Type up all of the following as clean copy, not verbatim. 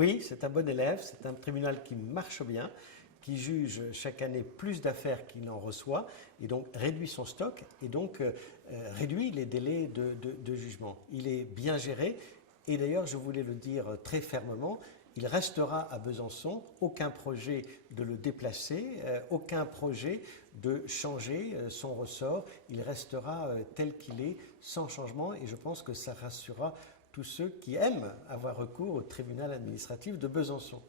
Oui, c'est un bon élève, c'est un tribunal qui marche bien, qui juge chaque année plus d'affaires qu'il n'en reçoit, et donc réduit son stock, et donc réduit les délais de jugement. Il est bien géré, et d'ailleurs, je voulais le dire très fermement, il restera à Besançon, aucun projet de le déplacer, aucun projet de changer son ressort, il restera tel qu'il est, sans changement, et je pense que ça rassurera tous ceux qui aiment avoir recours au tribunal administratif de Besançon.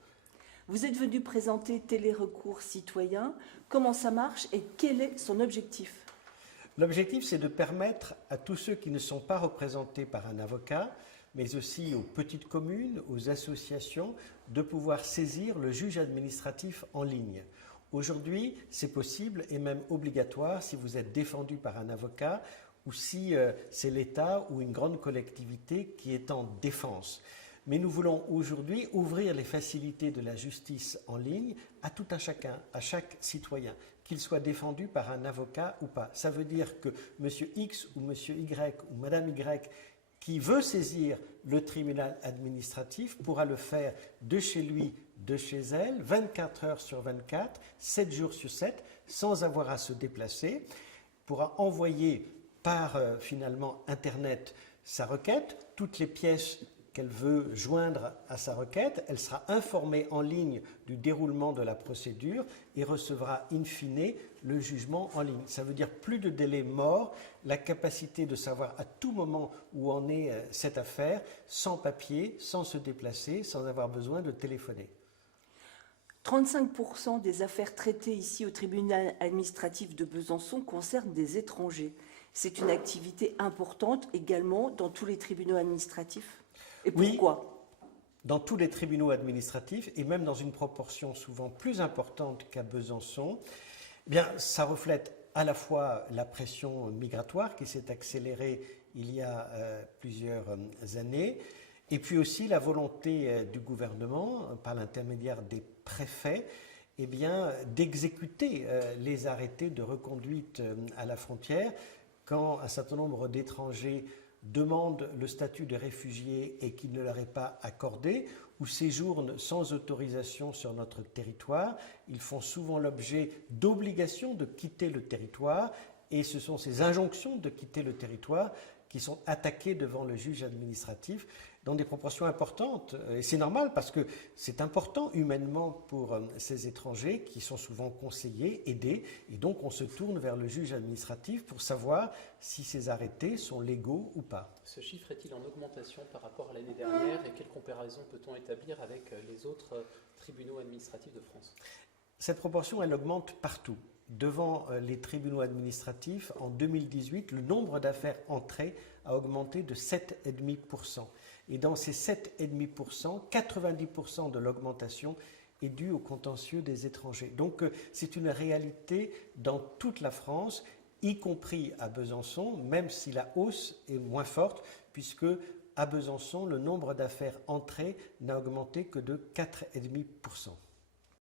Vous êtes venu présenter Télérecours citoyen. Comment ça marche et quel est son objectif? L'objectif, c'est de permettre à tous ceux qui ne sont pas représentés par un avocat, mais aussi aux petites communes, aux associations, de pouvoir saisir le juge administratif en ligne. Aujourd'hui, c'est possible et même obligatoire si vous êtes défendu par un avocat ou si c'est l'État ou une grande collectivité qui est en défense. Mais nous voulons aujourd'hui ouvrir les facilités de la justice en ligne à tout un chacun, à chaque citoyen, qu'il soit défendu par un avocat ou pas. Ça veut dire que M. X ou M. Y ou Mme Y qui veut saisir le tribunal administratif pourra le faire de chez lui, de chez elle, 24 heures sur 24, 7 jours sur 7, sans avoir à se déplacer, pourra envoyer par finalement Internet sa requête, toutes les pièces qu'elle veut joindre à sa requête, elle sera informée en ligne du déroulement de la procédure et recevra in fine le jugement en ligne. Ça veut dire plus de délai mort, la capacité de savoir à tout moment où en est cette affaire, sans papier, sans se déplacer, sans avoir besoin de téléphoner. 35% des affaires traitées ici au tribunal administratif de Besançon concernent des étrangers. C'est une activité importante également dans tous les tribunaux administratifs. Et pourquoi? Oui, dans tous les tribunaux administratifs, et même dans une proportion souvent plus importante qu'à Besançon, eh bien, ça reflète à la fois la pression migratoire qui s'est accélérée il y a plusieurs années, et puis aussi la volonté du gouvernement, par l'intermédiaire des préfets, eh bien, d'exécuter les arrêtés de reconduite à la frontière quand un certain nombre d'étrangers demandent le statut de réfugié et qu'il ne leur est pas accordé, ou séjournent sans autorisation sur notre territoire. Ils font souvent l'objet d'obligations de quitter le territoire, et ce sont ces injonctions de quitter le territoire qui sont attaquées devant le juge administratif dans des proportions importantes. Et c'est normal parce que c'est important humainement pour ces étrangers qui sont souvent conseillés, aidés, et donc on se tourne vers le juge administratif pour savoir si ces arrêtés sont légaux ou pas. Ce chiffre est-il en augmentation par rapport à l'année dernière et quelle comparaison peut-on établir avec les autres tribunaux administratifs de France? Cette proportion, elle augmente partout. Devant les tribunaux administratifs, en 2018, le nombre d'affaires entrées a augmenté de 7,5%. Et dans ces 7,5%, 90% de l'augmentation est due au contentieux des étrangers. Donc c'est une réalité dans toute la France, y compris à Besançon, même si la hausse est moins forte, puisque à Besançon, le nombre d'affaires entrées n'a augmenté que de 4,5%.